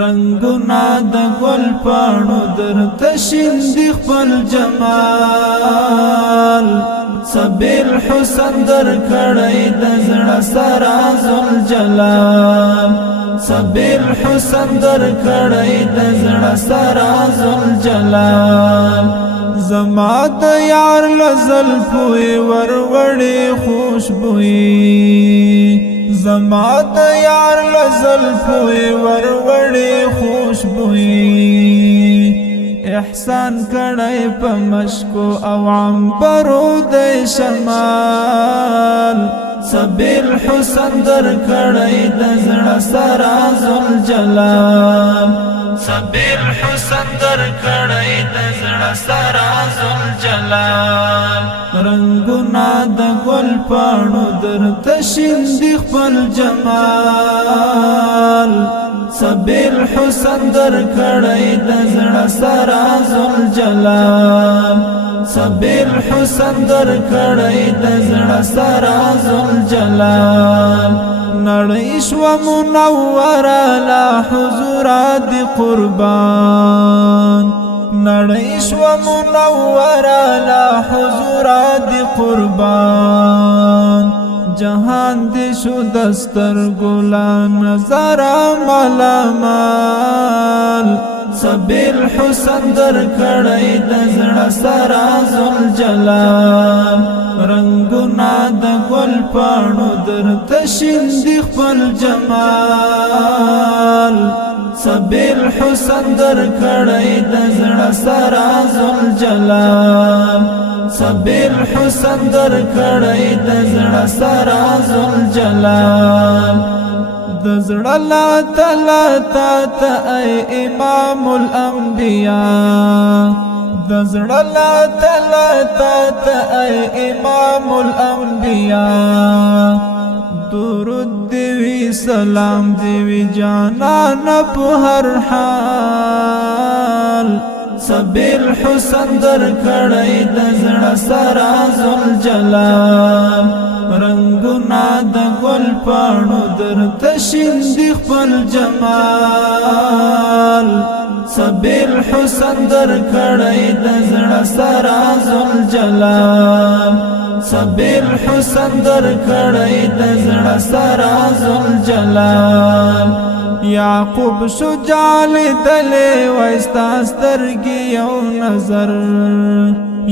رنگنا د ګل پاڼو درته شیندي خپل جمال سبیل حسن در کړی د زړه سره ذوالجلال سبیل حسن در کړی د زړه سره ذوالجلال زما د یار لزلفوی وروړې خوشبوئی زما د یار لزلفوی وروړې خوشبوئی احسان کړی په مشکو او عنبرو د شمال سبیل حسن در کړی د زړه سره ذوالجلال سبیل حسن در کړی د زړه سره ذوالجلال رنگنا د ګل پاڼو درته شیندي خپل جمال سبیل حسن در کړی د زړه سره ذوالجلال سبیل حسن در کړی د زړه سره ذوالجلال نړۍ شوه منوره لا حضورات دی قربان نړۍ شوه منوره لا حضورات دی قربان جهان دی شو دستر ګلا نظر ملامال سبیل حسن در کړی د زړه سره ذوالجلال رنگنا د ګل پاڼو درته شیندي خپل جمال سبیل حسن در کړی د زړه سره ذوالجلال سبیل حسن در کړی د زړه سره ذوالجلال د زړه لا تعالی ته ای امام الانبیاء د زړه لا تعالی ته ای امام الانبیاء درود دی سلام دی جانان په هر حال سبیل حسن در کړی د زړه سره ذوالجلال رنگنا د ګل پاڼو درته شیندي خپل جمال سبیل حسن در کړی د زړه سره ذوالجلال سبیل حسن در کړی د زړه سره ذوالجلال یعقوب شجاع لیدلی وایستا سترګې یو نظر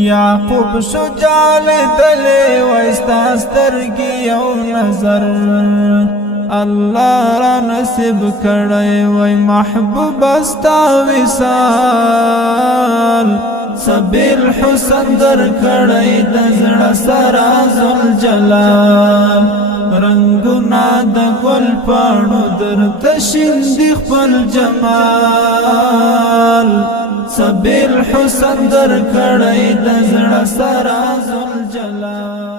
یعقوب شجاع لیدلی وایستا سترګې یو نظر الله را نصیب کړی وای محبوب استا وصال سبیل حسن در کړی د زړه سره ذوالجلال رنگنا د ګل پاڼو درته شیندي خپل جمال سبیل حسن در کړی د زړه سره ذوالجلال